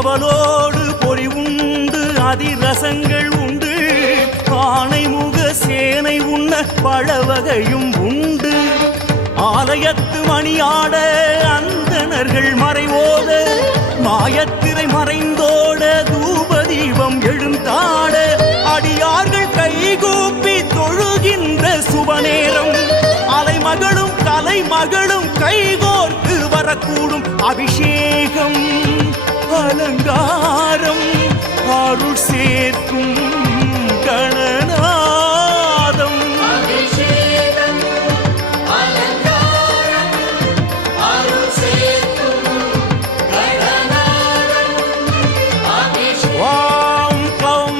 அவளோடு பொறி உண்டு அதிரசங்கள் உண்டு ஆனைமுக சேனை உண்ண பழவகையும் உண்டு ஆலயத்து மணியாட அந்தணர்கள் மறைவோத மாயத்திரை மறைந்தோட தூபதீபம் எழுந்தாட அடியார்கள் கைகூப்பி தொழுகின்ற சுபநேரம் அலைமகளும் கலைமகளும் கைகோர்த்து வரக்கூடும் அபிஷேகம் அலங்காரம் அருள் சேர்த்து